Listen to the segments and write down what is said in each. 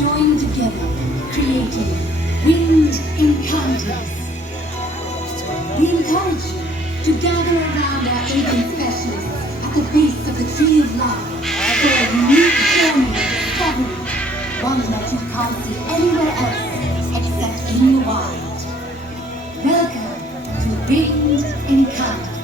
join together, creating winged encounters. We encourage you to gather around our avian specialists at the base of the Tree of Life for a unique journey of discovery, one that you can't see anywhere else except in the wild. Welcome to Winged Encounters.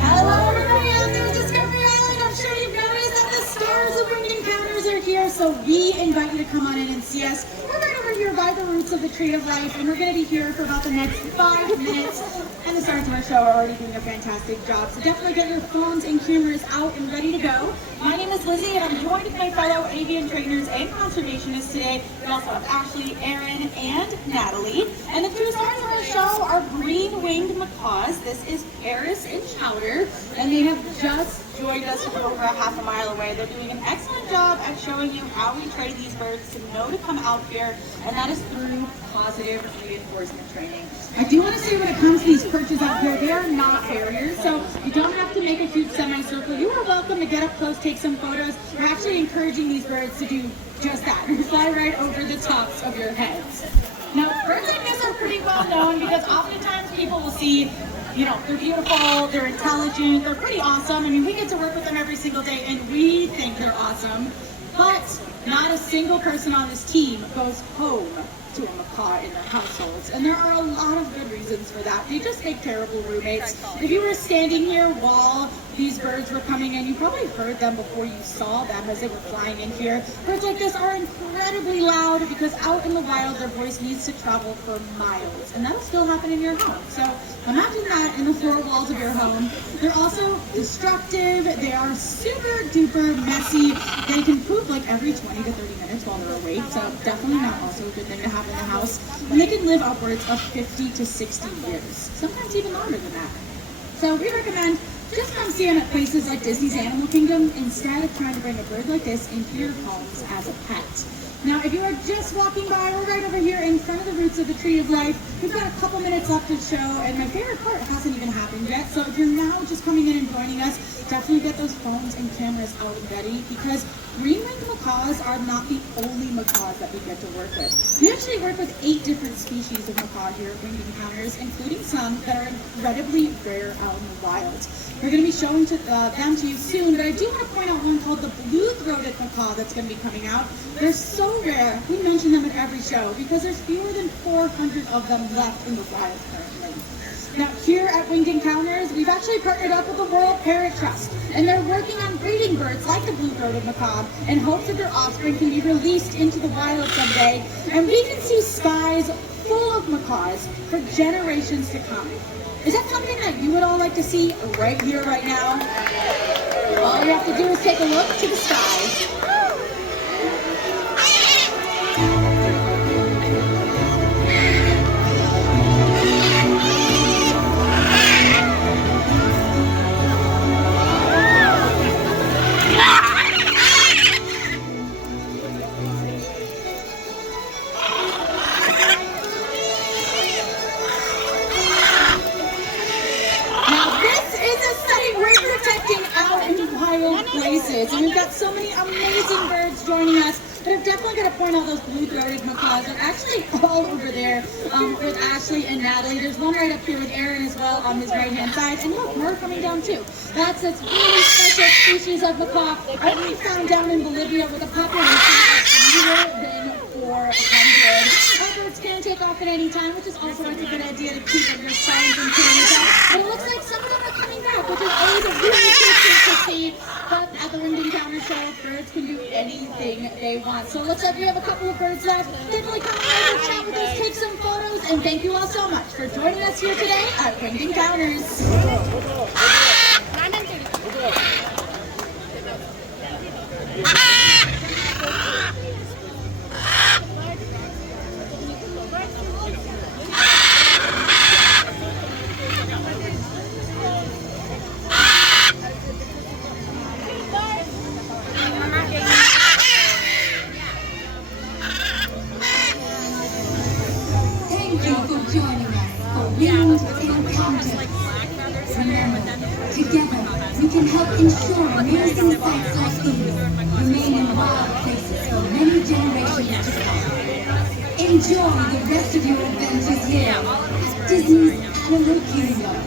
Hello everybody out there at Discovery Island. I'm sure you've noticed that the stars of Winged Encounters are here, so we invite you to come on in and see us. We're right over here by the roots of the Tree of Life, and we're going to be here for about the next 5 minutes. And the stars of our show are already doing a fantastic job, so definitely get your phones and cameras out and ready to go. My name is Lizzie, and I'm joined with my fellow avian trainers and conservationists today. We also have Ashley, Erin, and Natalie. And the two stars of our show are green-winged macaws. This is Paris and Chowder, and they have just joined us from over a half a mile away. They're doing an excellent job at showing you how we train these birds to know to come out here, and that is through positive reinforcement training. I do want to say when it comes to these perches out here, they are not barriers, so you don't have to make a huge semicircle. You are welcome to get up close, take some photos. We're actually encouraging these birds to do just that, fly right over the tops of your heads. Now, birds like this are pretty well known because oftentimes people will see, you know, they're beautiful, they're intelligent, they're pretty awesome. I mean, we get to work with them every single day and we think they're awesome, but not a single person on this team goes home to a macaw in their households, and there are a lot of good reasons for that. They just make terrible roommates. If you were standing here while these birds were coming in, you probably heard them before you saw them as they were flying in here. Birds like this are incredibly loud because out in the wild their voice needs to travel for miles, and that'll still happen in your home. So imagine that in the four walls of your home. They're also destructive, they are super duper messy, they can poop like every 20 to 30 minutes while they're awake, so definitely not also a good thing to have in the house. And they can live upwards of 50 to 60 years, sometimes even longer than that. So we recommend just come see them at places like Disney's Animal Kingdom instead of trying to bring a bird like this into your homes as a pet. Now, if you are just walking by, we're right over here in front of the roots of the Tree of Life. We've got a couple minutes left to show, and my favorite part hasn't even happened yet. So if you're now just coming in and joining us, definitely get those phones and cameras out and ready, because green-winged macaws are not the only macaws that we get to work with. We actually work with 8 different species of macaw here at Winged Encounters, including some that are incredibly rare out in the wild. We're going to be showing them to you soon, but I do want to point out one called the blue-throated macaw that's going to be coming out. They're so rare, we mention them at every show because there's fewer than 400 of them left in the wild currently. Now, here at Winged Encounters, we've actually partnered up with the World Parrot Trust, and they're working on breeding birds like the blue-throated macaw in hopes that their offspring can be released into the wild someday, and we can see skies full of macaws for generations to come. Is that something that you would all like to see right here, right now? All you have to do is take a look to the sky. Places, and we've got so many amazing birds joining us, but I'm definitely going to point out those blue-throated macaws. They're actually all over there with Ashley and Natalie. There's one right up here with Aaron as well on his right-hand side, and look, more coming down too. That's a really special species of macaw only found down in Bolivia with a population of fewer than 400. Our birds can take off at any time, which is also a good idea to keep your signs and cameras out. But it looks like some of them are coming back, which is always a really good thing to see. But at the Winged Encounter show, birds can do anything they want. So it looks like we have a couple of birds left. Definitely come over, chat with us, take some photos, and thank you all so much for joining us here today at Winged Encounters. Thank you for joining us for Winged Encounters. Remember, together we can help ensure amazing sights like these remain in wild places generations to come. Enjoy the rest of your adventures here at Disney's Animal Kingdom.